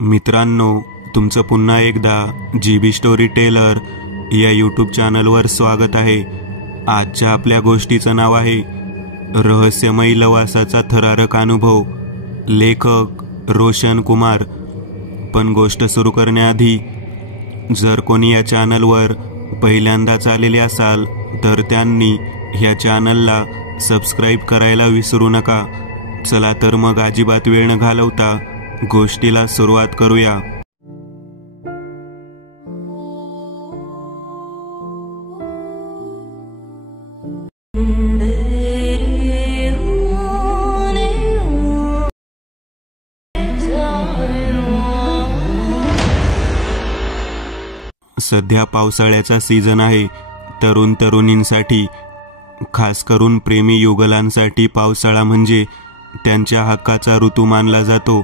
मित्रांनो, तुमचं पुन्हा एकदा GB स्टोरी टेलर या यूट्यूब चॅनलवर स्वागत आहे। आजच्या आपल्या गोष्टीचं नाव आहे रहस्यमयी लवासाचा थरारक अनुभव, लेखक रोशन कुमार। पण गोष्ट सुरू करण्याआधी जर कोणी या चॅनलवर पहिल्यांदाच आलेले असाल तर त्यांनी ह्या चॅनलला सबस्क्राईब करायला विसरू नका। चला तर मग अजिबात वेळ न घालवता गोष्टीला सुरुवात करूया। सध्या पावसाळ्याचा सीझन आहे। तरुण तरुणींसाठी, खास करून प्रेमी युगलांसाठी पावसाळा म्हणजे त्यांच्या हक्काचा ऋतू मानला जातो।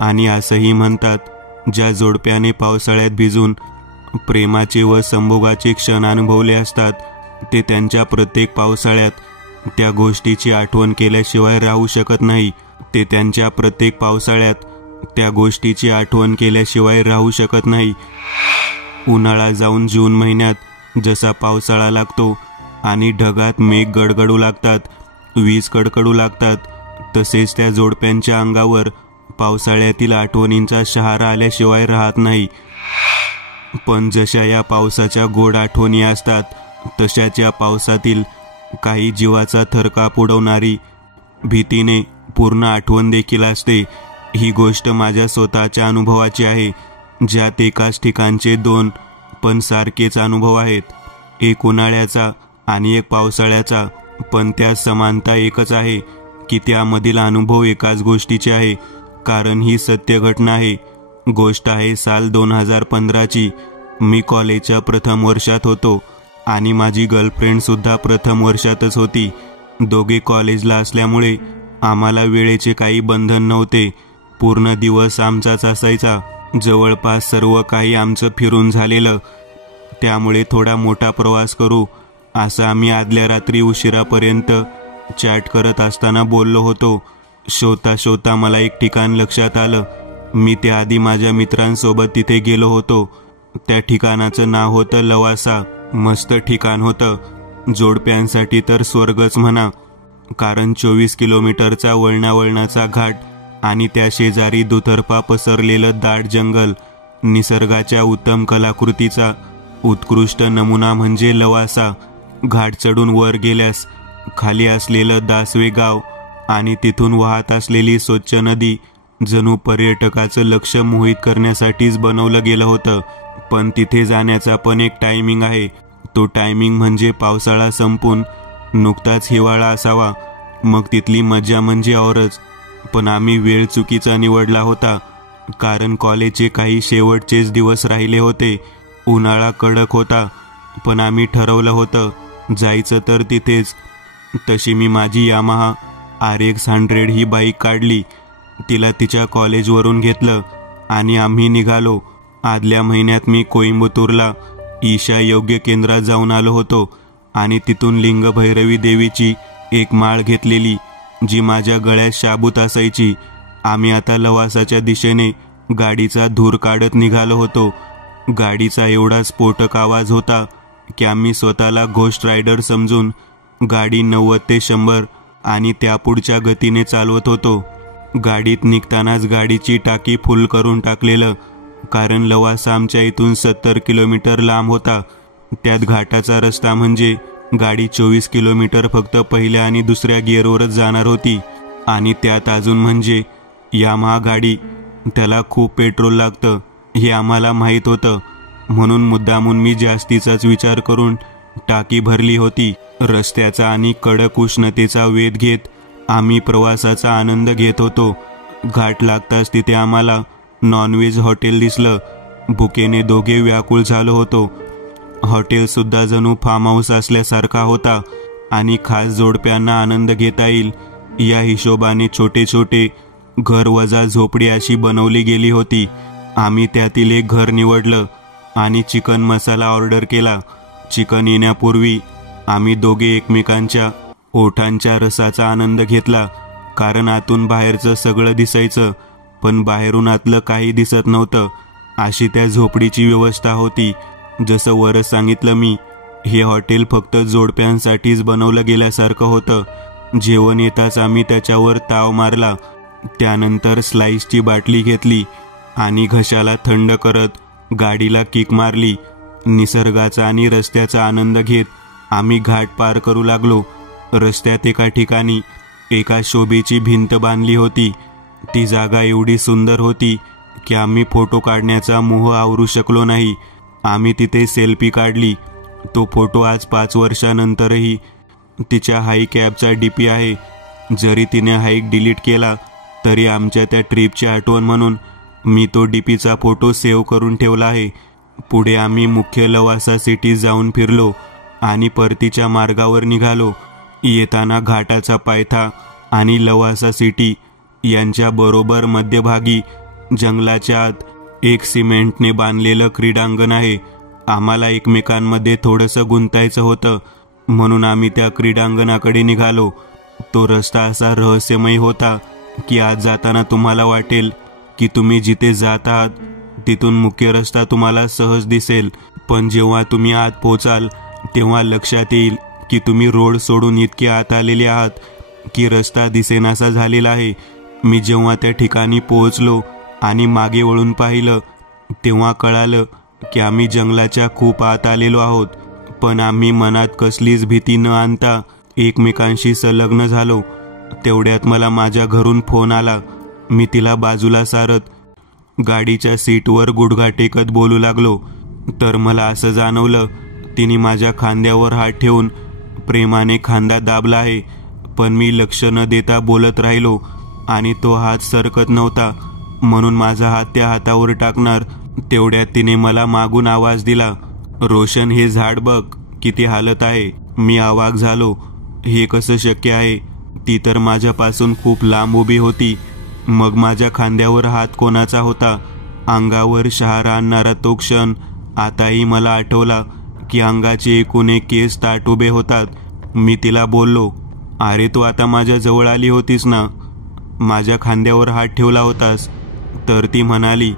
आणि असंही म्हणतात, ज्या जोडप्याने पावसाळ्यात भिजून प्रेमाचे व संभोगाचे क्षण अनुभवले असतात ते त्यांच्या प्रत्येक पावसाळ्यात त्या गोष्टीची आठवण केल्याशिवाय राहू शकत नाही। ते त्यांच्या प्रत्येक पावसाळ्यात त्या गोष्टीची आठवण केल्याशिवाय राहू शकत नाही। उन्हाळा जाऊन जून महिन्यात जसा पावसाळा लागतो आणि ढगात मेघ गडगडू लागतात, वीज कडकडू लागतात, तसेच त्या जोडप्यांच्या अंगावर पावसाळ्यातील आठवणींचा शहारा आल्याशिवाय राहत नाही। पण जशा या पावसाच्या गोड आठवणी असतात तशाच या पावसातील काही जीवाचा थरकाप उडवणारी, भीतीने पूर्ण आठवण देखील असते। ही गोष्ट माझ्या स्वतःच्या अनुभवाची आहे, ज्यात एकाच ठिकाणचे दोन पण सारखेच अनुभव आहेत, एक उन्हाळ्याचा आणि एक पावसाळ्याचा। पण त्या समानता एकच आहे की त्यामधील अनुभव एकाच गोष्टीचे आहे, कारण ही सत्य घटना आहे। गोष्ट आहे साल 2015ची। मी कॉलेजच्या प्रथम वर्षात होतो आणि माझी गर्लफ्रेंड सुद्धा प्रथम वर्षातच होती। दोघे कॉलेजला असल्यामुळे आम्हाला वेळेचे काही बंधन नव्हते। पूर्ण दिवस आमचाच असायचा। जवळपास सर्व काही आमचं फिरून झालेलं, त्यामुळे थोडा मोठा प्रवास करू असं आम्ही आदल्या रात्री उशिरापर्यंत चॅट करत असताना बोललो होतो। शोधता शोधता मला एक ठिकाण लक्षात आलं। मी त्याआधी माझ्या मित्रांसोबत तिथे गेलो होतो। त्या ठिकाणाचं नाव होतं लवासा। मस्त ठिकाण होतं, जोडप्यांसाठी तर स्वर्गच म्हणा, कारण 24 किलोमीटरचा वळणावळणाचा घाट आणि त्या शेजारी दुतर्फा पसरलेलं दाट जंगल, निसर्गाच्या उत्तम कलाकृतीचा उत्कृष्ट नमुना म्हणजे लवासा। घाट चढून वर गेल्यास खाली असलेलं दासवे गाव आणि तिथून वाहत असलेली स्वच्छ नदी जणू पर्यटकाचं लक्ष मोहित करण्यासाठीच बनवलं गेलं होतं। पण तिथे जाण्याचा पण एक टायमिंग आहे। तो टायमिंग म्हणजे पावसाळा संपून नुकताच हिवाळा असावा, मग तिथली मजा म्हणजे औरच। पण आम्ही वेळ चुकीचा निवडला होता, कारण कॉलेजचे काही शेवटचेच दिवस राहिले होते। उन्हाळा कडक होता, पण आम्ही ठरवलं होतं जायचं तर तिथेच। तशी मी माझी यामाहा RX 100 ही बाईक काढली, तिला तिच्या कॉलेजवरून घेतलं आणि आम्ही निघालो। आदल्या महिन्यात मी कोइंबतूरला ईशा योग्य केंद्रात जाऊन आलो होतो आणि तिथून लिंगभैरवी देवीची एक माळ घेतलेली, जी माझ्या गळ्यात शाबूत असायची। आम्ही आता लवासाच्या दिशेने गाडीचा धूर काढत निघालो होतो। गाडीचा एवढा स्फोटक आवाज होता की आम्ही स्वतःला घोस्ट रायडर समजून गाडी 90 ते 100 आणि त्यापुढच्या गतीने चालवत होतो। गाडीत निघतानाच गाडीची टाकी फुल करून टाकलेलं, कारण लवासा आमच्या इथून 70 किलोमीटर लांब होता। त्यात घाटाचा रस्ता म्हणजे गाडी 24 किलोमीटर फक्त पहिल्या आणि दुसऱ्या गिअरवरच जाणार होती। आणि त्यात अजून म्हणजे यामाहा गाडी, त्याला खूप पेट्रोल लागतं हे आम्हाला माहीत होतं, म्हणून मुद्दामून मी जास्तीचाच विचार करून टाकी भरली होती। रस्त्याचा आणि कडक उष्णतेचा वेध घेत आम्ही प्रवासाचा आनंद घेत होतो। घाट लागताच तिथे आम्हाला नॉनव्हेज हॉटेल दिसलं। भुकेने दोघे व्याकुळ झालो होतो। हॉटेल सुद्धा जणू फार्म हाऊस असल्यासारखा होता आणि खास जोडप्यांना आनंद घेता येईल या हिशोबाने छोटे छोटे घर वजा झोपडी अशी बनवली गेली होती। आम्ही त्यातील एक घर निवडलं आणि चिकन मसाला ऑर्डर केला। चिकन येण्यापूर्वी आम्ही दोघे एकमेकांच्या ओठांच्या रसाचा आनंद घेतला, कारण आतून बाहेरचं सगळं दिसायचं पण बाहेरून आतलं काही दिसत नव्हतं. अशी त्या झोपडीची व्यवस्था होती. जसं वरच सांगितलं मी, हे हॉटेल फक्त जोडप्यांसाठीच बनवलं गेल्यासारखं होतं. जेवण येताच आम्ही त्याच्यावर ताव मारला. त्यानंतर स्लाईसची बाटली घेतली आणि घशाला थंड करत गाडीला किक मारली. निसर्गाचा आणि रस्त्याचा आनंद घेत आम्ही घाट पार करू लागलो. रस्त्यात एका ठिकाणी एका शोभेची भिंत बांधली होती. ती जागा एवढी सुंदर होती की आम्ही फोटो काढण्याचा मोह आवरू शकलो नाही. आम्ही तिथे सेल्फी काढली. तो फोटो आज 5 वर्षानंतरही तिच्या हाईक ॲपचा DP आहे. जरी तिने हाईक डिलीट केला तरी आमच्या त्या ट्रिपची आठवण म्हणून मी तो DPचा फोटो सेव्ह करून ठेवला आहे. पुढे आम्ही मुख्य लवासा सिटी जाऊन फिरलो आणि परतीच्या मार्गावर निघालो. येताना घाटाचा पायथा आणि लवासा सिटी यांच्या बरोबर मध्यभागी जंगलाच्या आत एक सिमेंटने बांधलेलं क्रीडांगण आहे. आम्हाला एकमेकांमध्ये थोडंसं गुंतायचं होतं म्हणून आम्ही त्या क्रीडांगणाकडे निघालो. तो रस्ता असा रहस्यमय होता की आज जाताना तुम्हाला वाटेल की तुम्ही जिथे जात आहात तिथून मुख्य रस्ता तुम्हाला सहज दिसेल, पण जेव्हा तुम्ही आत पोचाल तेव्हा लक्षात येईल की तुम्ही रोड सोडून इतके आत आलेले आहात की रस्ता दिसेनासा झालेला आहे. मी जेव्हा त्या ठिकाणी पोहोचलो आणि मागे वळून पाहिलं तेव्हा कळालं की आम्ही जंगलाच्या खूप आत आलेलो आहोत. पण आम्ही मनात कसलीच भीती न आणता एकमेकांशी संलग्न झालो. तेवढ्यात मला माझ्या घरून फोन आला. मी तिला बाजूला सारत गाडीच्या सीटवर गुडघा टेकत बोलू लागलो तर मला असं जाणवलं तिने माझ्या खांद्यावर हात ठेवून प्रेमाने खांदा दाबला आहे. पण मी लक्ष न देता बोलत राहिलो आणि तो हात सरकत नव्हता म्हणून माझा हात त्या हातावर टाकणार तेवढ्यात तिने मला मागून आवाज दिला, रोशन हे झाड बघ किती हालत आहे. मी अवाक झालो. हे कसं शक्य आहे? ती तर माझ्यापासून खूप लांब उभी होती. मग माझ्या खांद्यावर हात कोणाचा होता? अंगावर शहारा आणणारा तो क्षण आताही मला आठवला की अंगाचे एकूण एक केस ताट उभे होतात. मी तिला बोललो, अरे तू आता माझ्या जवळ आली होतीस ना, माझ्या खांद्यावर हात ठेवला होतास. तर ती म्हणाली,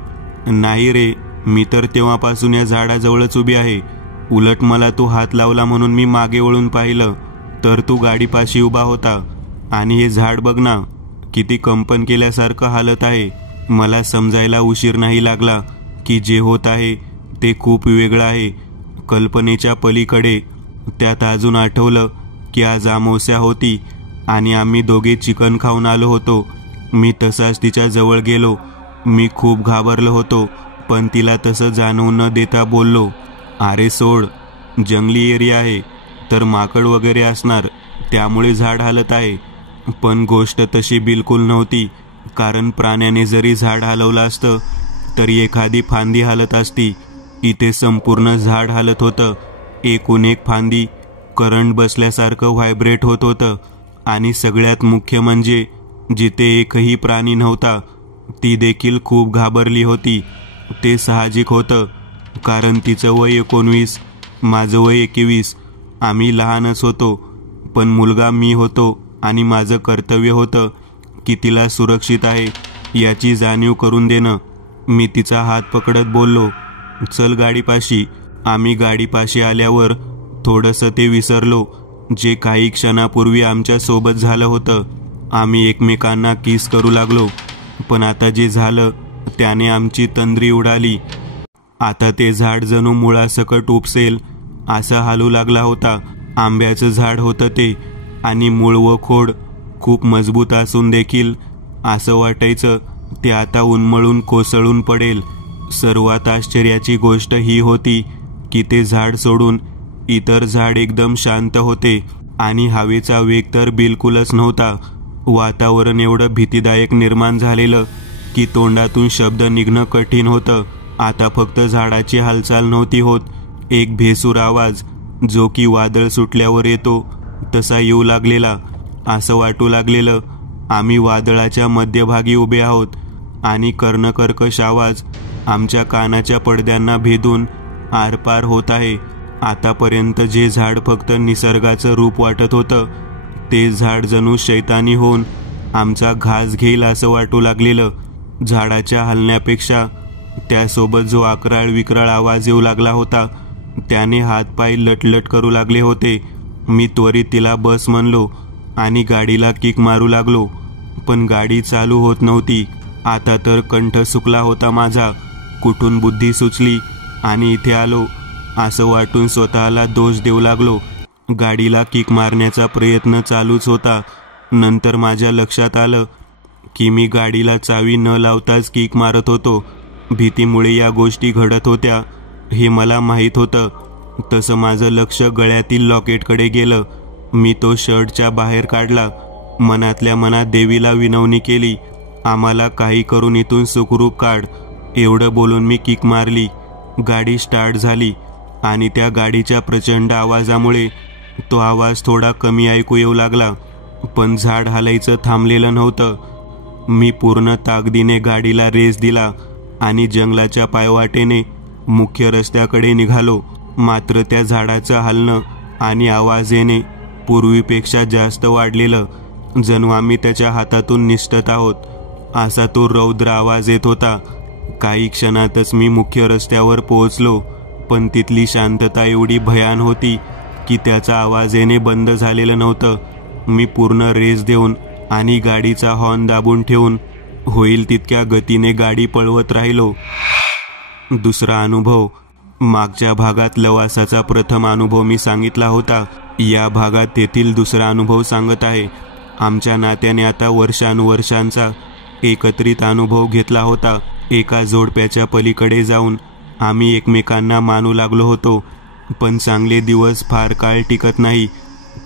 नाही रे, मी तर तेव्हापासून या झाडाजवळच उभी आहे. उलट मला तू हात लावला म्हणून मी मागे वळून पाहिलं तर तू गाडीपाशी उभा होता. आणि हे झाड बघ ना, किती कंपन केल्यासारखं हालत आहे. मला समजायला उशीर नाही लागला की जे होत आहे ते खूप वेगळं आहे, कल्पनेच्या पलीकडे. त्यात अजून आठवलं की आज अमावस्या होती आणि आम्ही दोघे चिकन खाऊन आलो होतो. मी तसाच तिच्या जवळ गेलो. मी खूप घाबरलो होतो पण तिला तसं जाणवू न देता बोललो, अरे सोड, जंगली एरिया आहे तर माकड वगैरे असणार त्यामुळे झाड हालत आहे. पण गोष्ट तशी बिलकुल नव्हती, कारण प्राण्याने जरी झाड हलवलं असतं तरी एखादी फांदी हालत असती. इथे संपूर्ण झाड हालत होतं. एकूण एक फांदी करंट बसल्यासारखं व्हायब्रेट होत होतं. आणि सगळ्यात मुख्य म्हणजे जिथे एकही प्राणी नव्हता ती देखील खूप घाबरली होती. ते साहजिक होतं, कारण तिचं वय 19, माझं वय 21. आम्ही लहानच होतो, पण मुलगा मी होतो आणि माझं कर्तव्य होतं की तिला सुरक्षित आहे याची जाणीव करून देणं. मी तिचा हात पकडत बोललो, चल गाडीपाशी. आम्ही गाडीपाशी आल्यावर थोडंसं ते विसरलो जे काही क्षणापूर्वी आमच्या सोबत झालं होतं. आम्ही एकमेकांना किस करू लागलो, पण आता जे झालं त्याने आमची तंद्री उडाली. आता ते झाड जणू मुळासकट उपसेल असं हालू लागला होता. आंब्याचं झाड होतं ते, आणि मूळ व खोड खूप मजबूत असून देखील असं वाटायचं ते आता उन्मळून कोसळून पडेल. सर्वात आश्चर्याची गोष्ट ही होती की ते झाड सोडून इतर झाड एकदम शांत होते आणि हवेचा वेग तर बिलकुलच नव्हता. वातावरण एवढं भीतीदायक निर्माण झालेलं की तोंडातून शब्द निघणं कठीण होतं. आता फक्त झाडाची हालचाल नव्हती होत, एक भेसूर आवाज जो की वादळ सुटल्यावर येतो तसा येऊ लागलेला. असं वाटू लागलेलं आम्ही वादळाच्या मध्यभागी उभे आहोत आणि कर्णकर्कश आवाज आमच्या कानाच्या पडद्यांना भेदून आरपार होत आहे. आतापर्यंत जे झाड फक्त निसर्गाचं रूप वाटत होतं ते झाड जणू शैतानी होऊन आमचा घास घेईल असं वाटू लागलेलं. झाडाच्या हलण्यापेक्षा त्यासोबत जो अकराळ विक्राळ आवाज येऊ लागला होता त्याने हातपाय लटलट करू लागले होते. मी त्वरित तिला बस म्हणलो आणि गाडीला किक मारू लागलो, पण गाडी चालू होत नव्हती. आता तर कंठ सुकला होता माझा. कुठून बुद्धी सुचली आणि इथे आलो असं वाटून स्वतःला दोष देऊ लागलो. गाडीला किक मारण्याचा प्रयत्न चालूच होता. नंतर माझ्या लक्षात आलं की मी गाडीला चावी न लावताच किक मारत होतो. भीतीमुळे या गोष्टी घडत होत्या हे मला माहीत होतं. तसं माझं लक्ष गळ्यातील लॉकेटकडे गेलं. मी तो शर्टच्या बाहेर काढला. मनातल्या मनात देवीला विनवणी केली, आम्हाला काही करून इथून सुखरूप काढ. एवढं बोलून मी किक मारली. गाडी स्टार्ट झाली आणि त्या गाडीच्या प्रचंड आवाजामुळे तो आवाज थोडा कमी ऐकू येऊ लागला, पण झाड हालायचं थांबलेलं नव्हतं. मी पूर्ण ताकदीने गाडीला रेस दिला आणि जंगलाच्या पायवाटेने मुख्य रस्त्याकडे निघालो. मात्र त्या झाडाचं हलणं आणि आवाज येणे पूर्वीपेक्षा जास्त वाढलेलं. जणू आम्ही त्याच्या हातातून निसटत आहोत असा तो रौद्र आवाज येत होता. काही क्षणातच मी मुख्य रस्त्यावर पोहोचलो, पण तिथली शांतता एवढी भयान होती की त्याचा आवाज येणे बंद झालेलं नव्हतं. मी पूर्ण रेस देऊन आणि गाडीचा हॉर्न दाबून ठेवून होईल तितक्या गतीने गाडी पळवत राहिलो. दुसरा अनुभव. मागच्या भागात लवासाचा प्रथम अनुभव मी सांगितला होता. या भागात तेथील दुसरा अनुभव सांगत आहे. आमच्या नात्याने आता वर्षानुवर्षांचा एकत्रित अनुभव घेतला होता. एका जोडप्याच्या पलीकडे जाऊन आम्ही एकमेकांना मानू लागलो होतो, पण चांगले दिवस फार काळ टिकत नाही.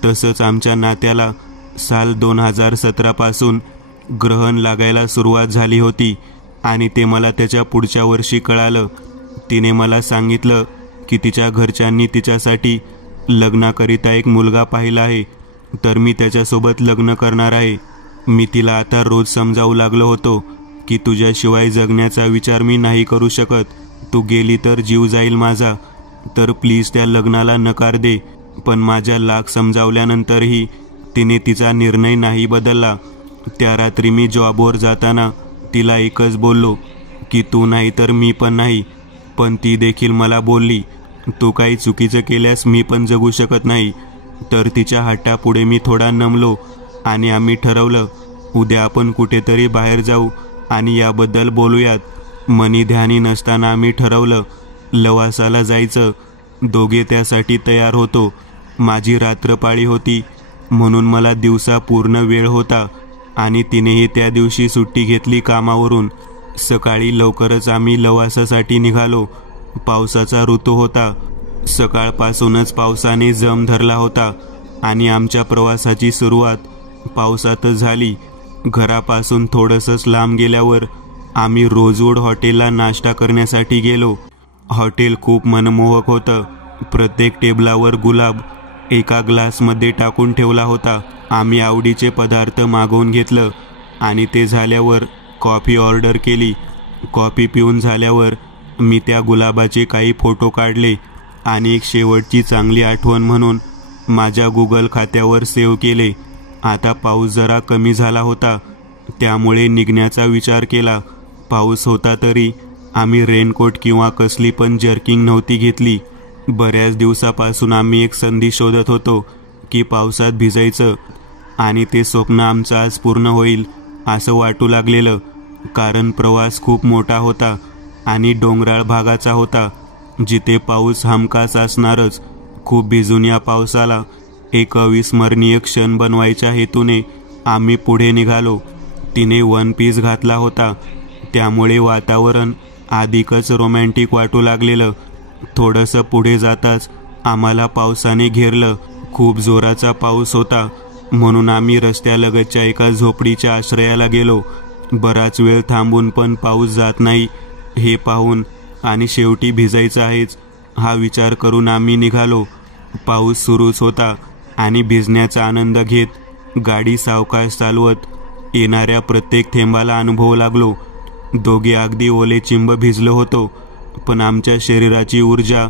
तसंच आमच्या नात्याला साल 2017 पासून ग्रहण लागायला सुरुवात झाली होती आणि ते मला त्याच्या पुढच्या वर्षी कळालं. तिने मला सांगितलं की तिच्या घरच्यांनी तिच्यासाठी लग्नाकरिता एक मुलगा पाहिला आहे, तर मी त्याच्यासोबत लग्न करणार आहे. मी तिला आता रोज समजावू लागलो होतो की तुझ्याशिवाय जगण्याचा विचार मी नाही करू शकत. तू गेली तर जीव जाईल माझा, तर प्लीज त्या लग्नाला नकार दे. पण माझ्या लाख समजावल्यानंतरही तिने तिचा निर्णय नाही बदलला. त्या रात्री मी जॉबवर जाताना तिला एकच बोललो की तू नाही तर मी पण नाही. पण ती देखील मला बोलली, तू काही चुकीचं केल्यास मी पण जगू शकत नाही. तर तिच्या हट्टापुढे मी थोडा नमलो आणि आम्ही ठरवलं, उद्या आपण कुठेतरी बाहेर जाऊ आणि याबद्दल बोलूयात. मनी ध्यानी नसताना आम्ही ठरवलं लवासाला जायचं. दोघे त्यासाठी तयार होतो. माझी रात्रपाळी होती म्हणून मला दिवसा पूर्ण वेळ होता आणि तिनेही त्या दिवशी सुट्टी घेतली कामावरून. सकाळी लवकरच आम्ही लवासासाठी निघालो. पावसाचा ऋतू होता. सकाळपासूनच पावसाने जम धरला होता आणि आमच्या प्रवासाची सुरुवात पावसातच झाली. घरापासून थोडंसंच लांब गेल्यावर आम्ही रोजवूड हॉटेलला नाश्ता करण्यासाठी गेलो. हॉटेल खूप मनमोहक होतं. प्रत्येक टेबलावर गुलाब एका ग्लासमध्ये टाकून ठेवला होता. आम्ही आवडीचे पदार्थ मागवून घेतलं आणि ते झाल्यावर कॉफी ऑर्डर केली. कॉफी पिऊन झाल्यावर मी त्या गुलाबाचे काही फोटो काढले आणि एक शेवटची चांगली आठवण म्हणून माझ्या गुगल खात्यावर सेव्ह केले. आता पाऊस जरा कमी झाला होता, त्यामुळे निघण्याचा विचार केला. पाऊस होता तरी आम्ही रेनकोट किंवा कसली पण जर्किंग नव्हती घेतली. बऱ्याच दिवसापासून आम्ही एक संधी शोधत होतो की पावसात भिजायचं आणि ते स्वप्न आमचं आज पूर्ण होईल असं वाटू लागलेलं. कारण प्रवास खूप मोठा होता आणि डोंगराळ भागाचा होता, जिथे पाऊस हमखास असणारच. खूप भिजून या पावसाला एक अविस्मरणीय क्षण बनवायच्या हेतूने आम्ही पुढे निघालो. तिने वन पीस घातला होता, त्यामुळे वातावरण अधिकच रोमॅन्टिक वाटू लागलेलं. थोडंसं पुढे जाताच आम्हाला पावसाने घेरलं. खूप जोराचा पाऊस होता म्हणून आम्ही रस्त्यालगतच्या एका झोपडीच्या आश्रयाला गेलो. बराच वेळ थांबून पण पाऊस जात नाही हे पाहून आणि शेवटी भिजायचं आहेच हा विचार करून आम्ही निघालो. पाऊस सुरूच होता आणि भिजण्याचा आनंद घेत गाडी सावकाश चालवत येणाऱ्या प्रत्येक थेंबाला अनुभवू लागलो. दोघे अगदी ओले चिंब भिजलो होतो, पण आमच्या शरीराची ऊर्जा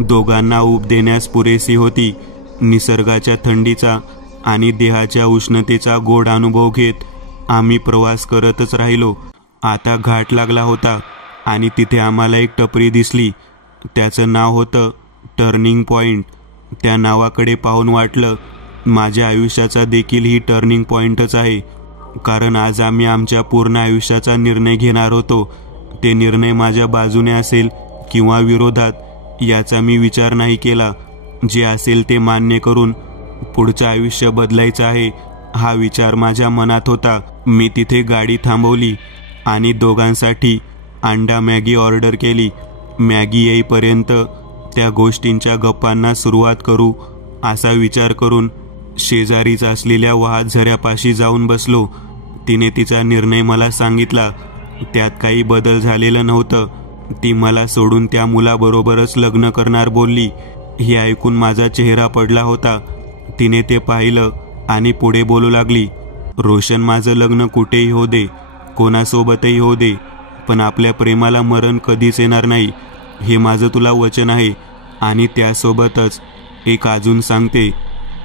दोघांना ऊब देण्यास पुरेशी होती. निसर्गाच्या थंडीचा आणि देहाच्या उष्णतेचा गोड अनुभव घेत आम्ही प्रवास करतच राहिलो. आता घाट लागला होता आणि तिथे आम्हाला एक टपरी दिसली. त्याचं नाव होतं टर्निंग पॉइंट. त्या नावाकडे पाहून वाटलं माझ्या आयुष्याचा देखील ही टर्निंग पॉइंटच आहे, कारण आज आम्ही आमच्या पूर्ण आयुष्याचा निर्णय घेणार होतो. ते निर्णय माझ्या बाजूने असेल किंवा विरोधात याचा मी विचार नाही केला. जे असेल ते मान्य करून पुढचं आयुष्य बदलायचं आहे हा विचार माझ्या मनात होता. मी तिथे गाडी थांबवली आणि दोघांसाठी अंडा मॅगी ऑर्डर केली. मॅगी येईपर्यंत त्या गोष्टींच्या गप्पांना सुरुवात करू असा विचार करून शेजारीच असलेल्या वाहत झऱ्यापाशी जाऊन बसलो. तिने तिचा निर्णय मला सांगितला. त्यात काही बदल झालेलं नव्हतं. ती मला सोडून त्या मुलाबरोबरच लग्न करणार बोलली. हे ऐकून माझा चेहरा पडला होता. तिने ते पाहिलं आणि पुढे बोलू लागली, रोशन, माझं लग्न कुठेही हो दे, कोणासोबतही हो दे, पण आपल्या प्रेमाला मरण कधीच येणार नाही, हे माझं तुला वचन आहे. आणि त्यासोबतच एक अजून सांगते,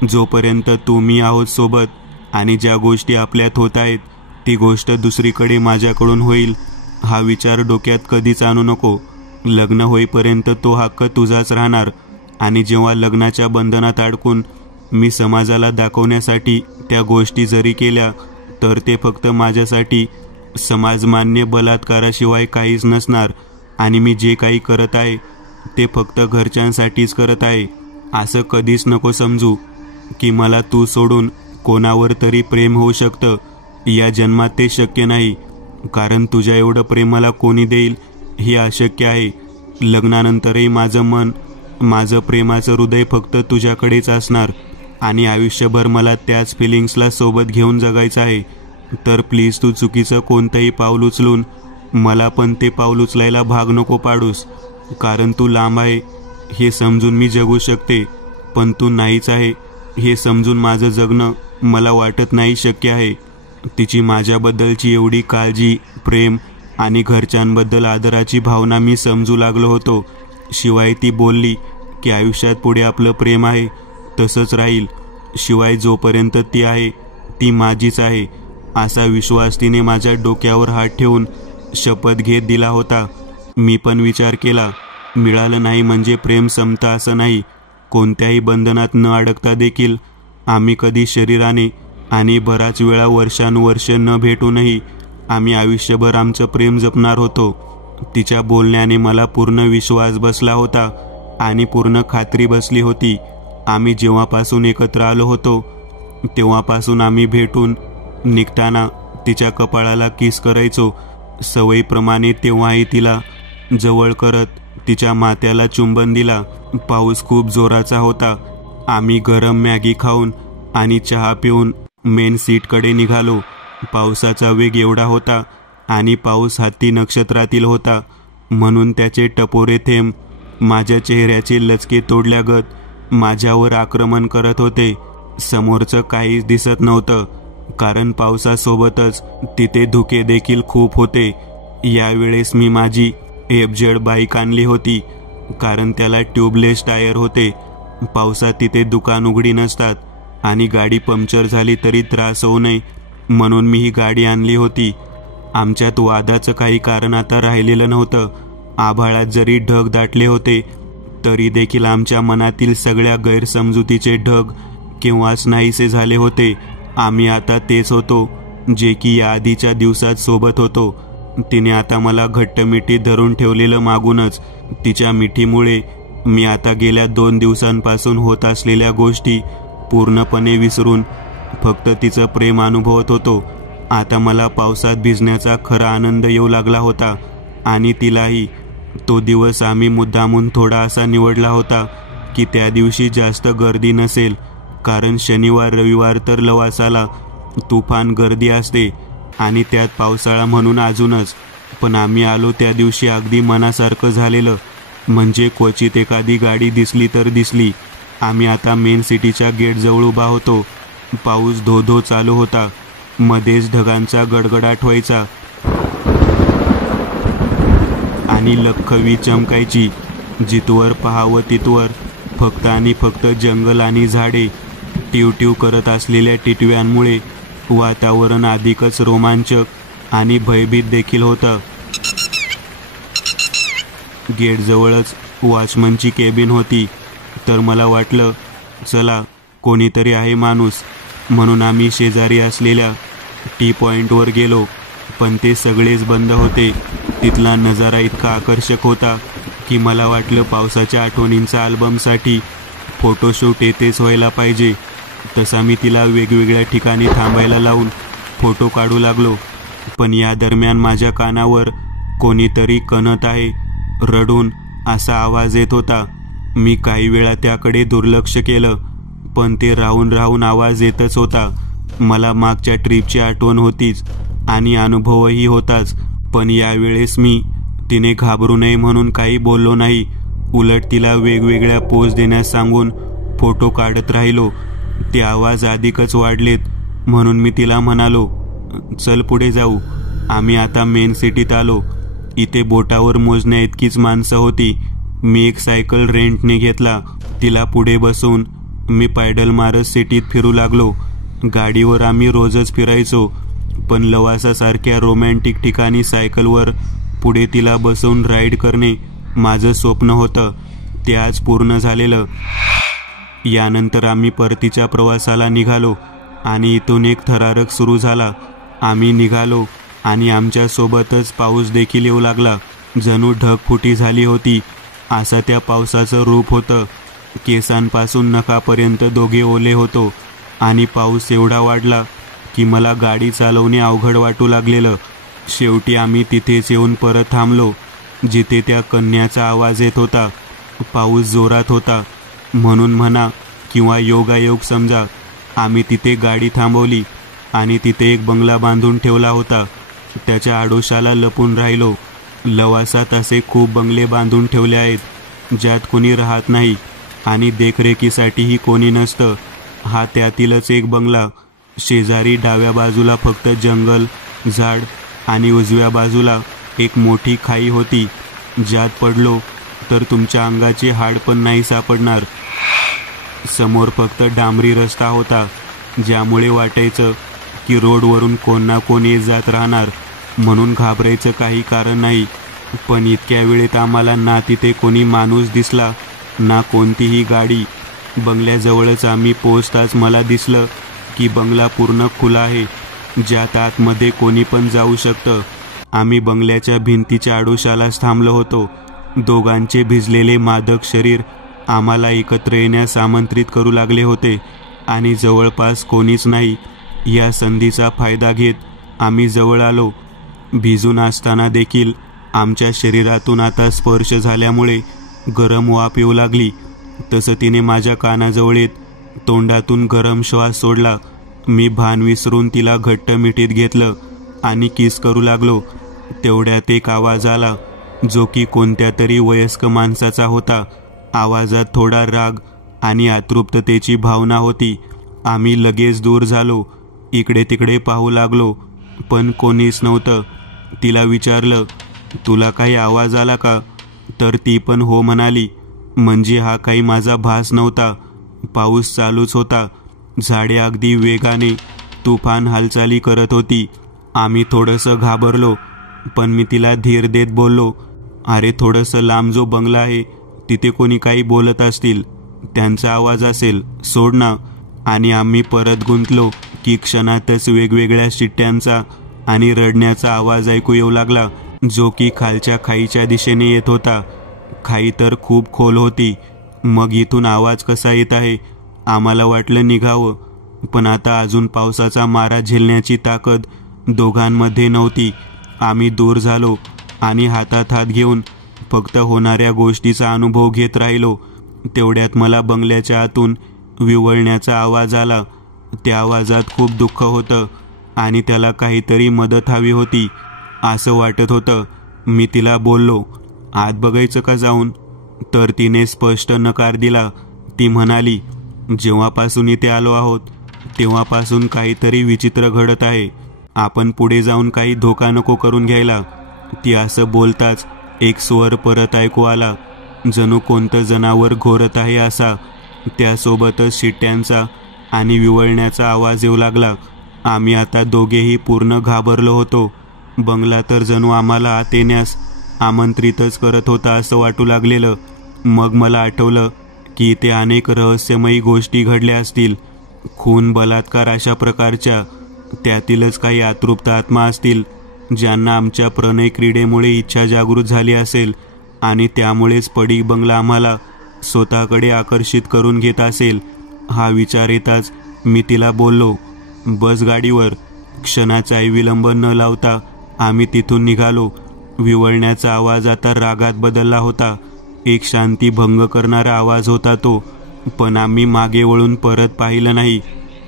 जोपर्यंत तू मी आहोत सोबत आणि ज्या गोष्टी आपल्यात होत आहेत ती गोष्ट दुसरीकडे माझ्याकडून होईल हा विचार डोक्यात कधीच आणू नको. लग्न होईपर्यंत तो हक्क तुझाच राहणार. आणि जेव्हा लग्नाच्या बंधनात अडकून मी समाजाला दाखवण्यासाठी त्या गोष्टी जरी केल्या तर ते फक्त माझ्यासाठी समाजमान्य बलात्काराशिवाय काहीच नसणार. आणि मी जे काही करत आहे ते फक्त घरच्यांसाठीच करत आहे. असं कधीच नको समजू की मला तू सोडून कोणावर तरी प्रेम होऊ शकतं. या जन्मात ते शक्य नाही, कारण तुझ्या एवढं प्रेमाला कोणी देईल हे अशक्य आहे. लग्नानंतरही माझं मन, माझं प्रेमाचं हृदय फक्त तुझ्याकडेच असणार आणि आयुष्यभर मला त्याच फिलिंग्सला सोबत घेऊन जगायचं आहे. तर प्लीज तू चुकीचं कोणतंही पाऊल उचलून मला पण ते पाऊल उचलायला भाग नको पाडूस. कारण तू लांब आहे हे समजून मी जगू शकते, पण तू नाहीच आहे हे समजून माझं जगणं मला वाटत नाही शक्य आहे. तिची माझ्याबद्दलची एवढी काळजी, प्रेम आणि घरच्यांबद्दल आदराची भावना मी समजू लागलो होतो. शिवाय ती बोलली की आयुष्यात पुढे आपलं प्रेम आहे तसंच राहील. शिवाय जोपर्यंत ती आहे ती माझीच आहे असा विश्वास तिने माझ्या डोक्यावर हात ठेवून शपथ घेत दिला होता. मी पण विचार केला, मिळालं नाही म्हणजे प्रेम संपतं असं नाही. कोणत्याही बंधनात न अडकता देखील आम्ही कधी शरीराने आणि बराच वेळा वर्षानुवर्ष न भेटूनही आम्ही आयुष्यभर आमचं प्रेम जपणार होतो. तिच्या बोलण्याने मला पूर्ण विश्वास बसला होता आणि पूर्ण खात्री बसली होती. आम्ही जेव्हापासून एकत्र आलो होतो तेव्हापासून आम्ही भेटून निघताना तिच्या कपाळाला किस करायचो. सवयीप्रमाणे तेव्हाही तिला जवळ करत तिच्या माथ्याला चुंबन दिला. पाऊस खूप जोराचा होता. आम्ही गरम मॅगी खाऊन आणि चहा पिऊन मेन सीटकडे निघालो. पावसाचा वेग एवढा होता आणि पाऊस हत्ती नक्षत्रातील होता म्हणून त्याचे टपोरे थेंब माझ्या चेहऱ्याचे लचके तोडल्यागत माझ्यावर आक्रमण करत होते. समोरचं काहीच दिसत नव्हतं, कारण पावसासोबतच तिथे धुके देखील खूप होते. यावेळेस मी माझी FZ बाईक आणली होती, कारण त्याला ट्यूबलेस टायर होते. पावसात तिथे दुकान उघडी नसतात आणि गाडी पंक्चर झाली तरी त्रास होऊ नये म्हणून मी ही गाडी आणली होती. आमच्यात वादाचं काही कारण आता राहिलेलं नव्हतं. आभाळात जरी ढग दाटले होते तरी देखील आमच्या मनातील सगळ्या गैरसमजुतीचे ढग केव्हाच नाहीसे झाले होते. आम्ही आता तेच होतो जे की या आधीच्या दिवसात सोबत होतो. तिने आता मला घट्ट मिठी धरून ठेवलेलं मागूनच. तिच्या मिठीमुळे मी आता गेल्या 2 दिवसांपासून होत असलेल्या गोष्टी पूर्णपणे विसरून फक्त तिचं प्रेम अनुभवत होतो. आता मला पावसात भिजण्याचा खरा आनंद येऊ लागला होता आणि तिलाही. तो दिवस आम्ही मुद्दामून थोडा असा निवडला होता की त्या दिवशी जास्त गर्दी नसेल, कारण शनिवार रविवार तर लवासाला तुफान गर्दी असते आणि त्यात पावसाळा म्हणून अजूनच. पण आम्ही आलो त्या दिवशी अगदी मनासारखं झालेलं. म्हणजे क्वचित एखादी गाडी दिसली तर दिसली. आम्ही आता मेन सिटीच्या गेटजवळ उभा होतो. पाऊस धो चालू होता. मध्येच ढगांचा गडगडाट व्हायचा आणि लख्ख वीज चमकायची. जिथवर पाहावं तिथवर फक्त आणि फक्त जंगल आणि झाडे. टिवटिव करत असलेल्या टिटव्यांमुळे वातावरण अधिकच रोमांचक आणि भयभीत देखील होतं. गेटजवळच वॉचमनची केबिन होती, तर मला वाटलं चला कोणीतरी आहे माणूस, म्हणून आम्ही शेजारी असलेल्या टी पॉईंटवर गेलो. पण ते सगळेच बंद होते. तिथला नजारा इतका आकर्षक होता की मला वाटलं पावसाच्या आठवणींचा अल्बमसाठी फोटोशूट येथेच व्हायला पाहिजे. तसा मी तिला वेगवेगळ्या ठिकाणी थांबायला लावून फोटो काढू लागलो. पण या दरम्यान माझ्या कानावर कोणीतरी कणत आहे, रडून असा आवाज येत होता. मी काही वेळा त्याकडे दुर्लक्ष केलं, पण ते राहून राहून आवाज येतच होता. मला मागच्या ट्रिपची आठवण होतीच आणि अनुभवही होताच. पण यावेळेस मी तिने घाबरू नये म्हणून काही बोललो नाही. उलट तिला वेगवेगळ्या पोज देण्यास सांगून फोटो काढत राहिलो. ते आवाज अधिकच वाढलेत, म्हणून मी तिला म्हणालो, चल पुढे जाऊ. आम्ही आता मेन सिटीत आलो. इथे बोटावर मोजण्या इतकीच माणसं होती. मी एक सायकल रेंटने घेतला. तिला पुढे बसवून मी पायडल मारत सिटीत फिरू लागलो. गाडीवर आम्ही रोजच फिरायचो, पण लवासासारख्या रोमॅन्टिक ठिकाणी सायकलवर पुढे तिला बसवून राईड करणे माझं स्वप्न होतं. ते आज पूर्ण झालेलं. यानंतर आम्ही परतीच्या प्रवासाला निघालो आणि इथून एक थरारक सुरू झाला. आम्ही निघालो आणि आमच्यासोबतच पाऊस देखील येऊ लागला. जणू ढगफुटी झाली होती असं त्या पावसाचं रूप होतं. केसांपासून नखापर्यंत दोघे ओले होतो आणि पाऊस एवढा वाढला की मला गाडी चालवणे अवघड वाटू लागलेलं. शेवटी आम्ही तिथेच येऊन परत थांबलो जिथे त्या कन्याचा आवाज येत होता. पाऊस जोरात होता, म्हणून म्हणा किंवा योगायोग समजा. आम्ही तिथे गाडी थांबवली आणि तिथे एक बंगला बांधून ठेवला होता. त्याच्या आडोशाला लपून राहिलो. लवासात असे खूप बंगले बांधून ठेवले आहेत ज्यात कुणी राहत नाही आणि देखरेखीसाठीही कोणी नसतं. हा त्यातीलच एक बंगला. शेजारी डाव्या बाजूला फक्त जंगल, झाड आणि उजव्या बाजूला एक मोठी खाई होती, ज्यात पडलो तर तुमच्या अंगाचे हाड पण नाही सापडणार. समोर फक्त डांबरी रस्ता होता, ज्यामुळे वाटायचं की रोडवरून कोण ना कोण येत जात राहणार, म्हणून घाबरायचं काही कारण नाही. पण इतक्या वेळेत आम्हाला ना तिथे कोणी माणूस दिसला ना कोणतीही गाडी. बंगल्याजवळच आम्ही पोहोचताच मला दिसलं की बंगला पूर्ण खुला आहे, ज्यात आतमध्ये कोणी पण जाऊ शकतं. आम्ही बंगल्याच्या भिंतीच्या आडोशालाच थांबलो होतो. दोघांचे भिजलेले मादक शरीर आम्हाला एकत्र येण्यास आमंत्रित करू लागले होते आणि जवळपास कोणीच नाही या संधीचा फायदा घेत आम्ही जवळ आलो. भिजून असताना देखील आमच्या शरीरातून आता स्पर्श झाल्यामुळे गरम वाफ येऊ लागली. तसं तिने माझ्या कानाजवळ येत तोंडातून गरम श्वास सोडला. मी भान विसरून तिला घट्ट मिठीत घेतलं आणि किस करू लागलो. तेवढ्यात एक आवाज आला, जो की कोणत्या तरी वयस्क माणसाचा होता. आवाजात थोडा राग आणि अतृप्ततेची भावना होती. आम्ही लगेच दूर झालो. इकडे तिकडे पाहू लागलो, पण कोणीच नव्हतं. तिला विचारलं, तुला काही आवाज आला का? तर ती पण हो म्हणाली. म्हणजे हा काही माझा भास नव्हता. पाऊस चालूच होता. झाडे अगदी वेगाने तुफान हालचाली करत होती. आम्ही थोडंसं घाबरलो, पण मी तिला धीर देत बोललो, अरे थोडंसं लांब जो बंगला आहे तिथे कोणी काही बोलत असतील, त्यांचा आवाज असेल, सोड ना. आणि आम्ही परत गुंतलो की क्षणातच वेगवेगळ्या शिट्ट्यांचा आणि रडण्याचा आवाज ऐकू येऊ लागला, जो की खालच्या खाईच्या दिशेने येत होता. खाई तर खूप खोल होती. मग इथून आवाज कसा येत आहे? आम्हाला वाटलं निघावं, पण आता अजून पावसाचा मारा झेलण्याची ताकद दोघांमध्ये नव्हती. आम्ही दूर झालो आणि हातात हात घेऊन फक्त होणाऱ्या गोष्टीचा अनुभव घेत राहिलो. तेवढ्यात मला बंगल्याच्या आतून विव्हळण्याचा आवाज आला. त्या आवाजात खूप दुःख होतं आणि त्याला काहीतरी मदत हवी होती असं वाटत होतं. मी तिला बोललो, आत बघायचं का जाऊन? तर तिने स्पष्ट नकार दिला. ती म्हणाली, जेव्हापासून इथे आलो आहोत तेव्हापासून काहीतरी विचित्र घडत आहे. आपण पुढे जाऊन काही धोका नको करून घ्यायला. ती असं बोलताच एक स्वर परत ऐकू आला, जणू कोणतं जनावर घोरत आहे असा. त्यासोबतच शिट्ट्यांचा आणि विव्हळण्याचा आवाज येऊ लागला. आम्ही आता दोघेही पूर्ण घाबरलो होतो. बंगला तर जणू आम्हाला आत येण्यास आमंत्रितच करत होता असं वाटू लागलेलं. मग मला आठवलं की इथे अनेक रहस्यमयी गोष्टी घडल्या असतील, खून, बलात्कार अशा प्रकारच्या. त्यातीलच काही अतृप्त आत्मा असतील ज्यांना आमच्या प्रणय क्रीडेमुळे इच्छा जागृत झाली असेल आणि त्यामुळेच पडीक बंगला आम्हाला स्वतःकडे आकर्षित करून घेत असेल. हा विचार येताच मी तिला बोललो, बस गाडीवर. क्षणाचाही विलंब न लावता आम्ही तिथून निघालो. विवळण्याचा आवाज आता रागात बदलला होता. एक शांती भंग करणारा आवाज होता तो. पण आम्ही मागे वळून परत पाहिलं नाही.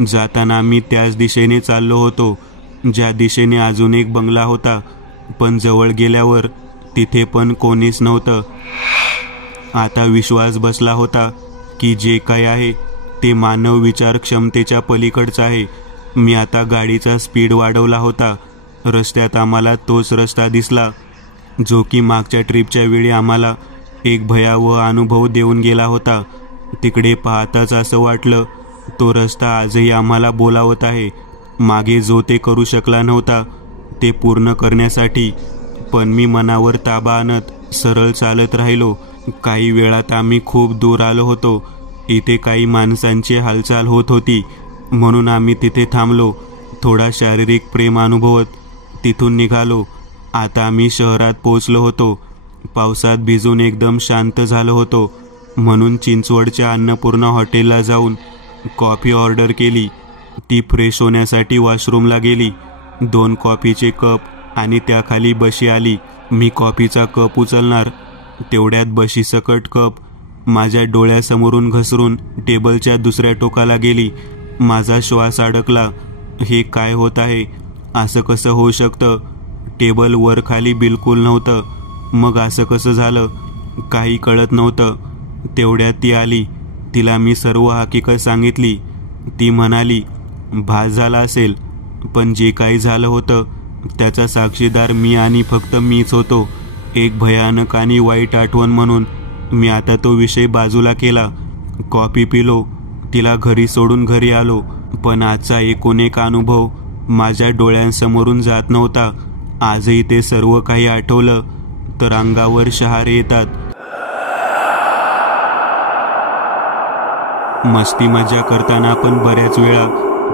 जाताना आम्ही त्याच दिशेने चाललो होतो ज्या दिशेने अजून एक बंगला होता. पण जवळ गेल्यावर तिथे पण कोणीच नव्हतं. आता विश्वास बसला होता की जे काय आहे ते मानव विचार क्षमतेच्या पलीकडचं आहे. मी आता गाडीचा स्पीड वाढवला होता. रस्त्यात आम्हाला तोच रस्ता दिसला जो की मागच्या ट्रिपच्या वेळी आम्हाला एक भयावह अनुभव देऊन गेला होता. तिकडे पाहताच असं वाटलं तो रस्ता आजही आम्हाला बोलावत आहे. मागे जो ते करू शकला नव्हता ते पूर्ण करण्यासाठी. पण मी मनावर ताबा आणत सरळ चालत राहिलो. काही वेळात आम्ही खूप दूर आलो होतो. इथे काही माणसांची हालचाल होत होती म्हणून आम्ही तिथे थांबलो. थोडा शारीरिक प्रेम अनुभवत तिथून निघालो. आता आम्ही शहरात पोहोचलो होतो. पावसात भिजून एकदम शांत झालो होतो म्हणून चिंचवडच्या अन्नपूर्णा हॉटेलला जाऊन कॉफी ऑर्डर केली. ती फ्रेश होण्यासाठी वॉशरूमला गेली. 2 कॉफीचे कप आणि त्याखाली बशी आली. मी कॉफीचा कप उचलणार तेवढ्यात बशीसकट कप माझ्या डोळ्यासमोरून घसरून टेबलच्या दुसऱ्या टोकाला गेली. माझा श्वास अडकला. हे काय होत आहे? असं कसं होऊ शकतं? टेबल वर खाली बिलकुल नव्हतं. मग असं कसं झालं? काही कळत नव्हतं. तेवढ्यात ती आली. तिला मी सर्व हकीकत सांगितली. ती म्हणाली, भास झाला असेल, पण जे काही झालं होतं त्याचा साक्षीदार मी आणि फक्त मीच होतो. एक भयानक आणि वाईट आठवण म्हणून मी आता तो विषय बाजूला केला. कॉफी पिलो. तिला घरी सोडून घरी आलो. पण आजचा एकूण एक अनुभव माझ्या डोळ्यांसमोरून जात नव्हता. आजही ते सर्व काही आठवलं तर अंगावर शहारे येतात. मस्ती मजा करताना आपण बऱ्याच वेळा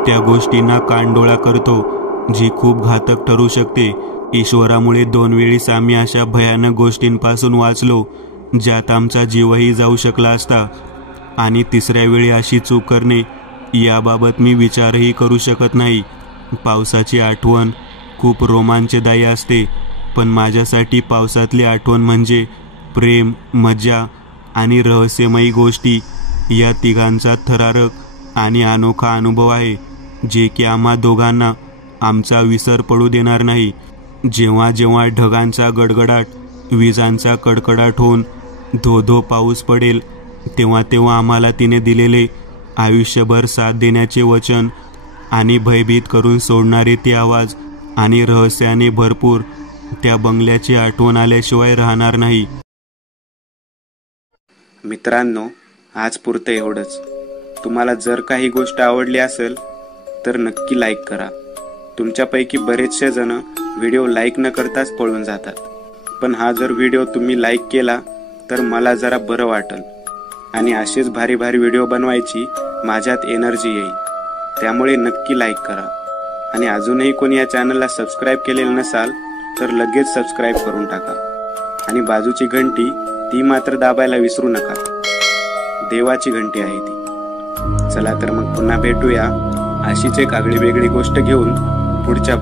त्या गोष्टींना कानडोळा करतो जी खूप घातक ठरू शकते. ईश्वरामुळे 2 वेळीस आम्ही अशा भयानक गोष्टींपासून वाचलो ज्यात आमचा जीवही जाऊ शकला असता. आणि 3ऱ्या वेळी अशी चूक करणे याबाबत मी विचारही करू शकत नाही. पावसाची आठवण खूप रोमांचदायी असते, पण माझ्यासाठी पावसातली आठवण म्हणजे प्रेम, मजा आणि रहस्यमयी गोष्टी या तिघांचा थरारक आणि अनोखा अनुभव आहे जे की आम्हा दोघांना आमचा विसर पडू देणार नाही. जेव्हा जेव्हा ढगांचा गडगडाट, विजांचा कडकडाट होऊन धो धो पाऊस पडेल तेव्हा तेव्हा आम्हाला तिने दिलेले आयुष्यभर साथ देण्याचे वचन आणि भयभीत करून सोडणारे ते आवाज आणि रहस्याने भरपूर त्या बंगल्याची आठवण आल्याशिवाय राहणार नाही. मित्रांनो, आज पुरतं एवढंच. तुम्हाला जर काही गोष्ट आवडली असेल तर नक्की लाईक करा. तुमच्यापैकी बरेचसे जण व्हिडिओ लाईक न करताच पळून जातात. पण हा जर व्हिडिओ तुम्ही लाईक केला तर मला जरा बरं वाटेल आणि असेच भारी भारी व्हिडिओ बनवायची माझ्यात एनर्जी येईल. त्यामुळे नक्की लाईक करा. आणि अजूनही कोणी या चॅनलला सबस्क्राईब केलेलं नसाल तर लगेच सबस्क्राईब करून टाका. आणि बाजूची घंटी ती मात्र दाबायला विसरू नका. देवाची घंटी आहे ती. चला तर मग पुन्हा भेटूया अशीच एक आगळी वेगळी गोष्ट घेऊन पुढच्या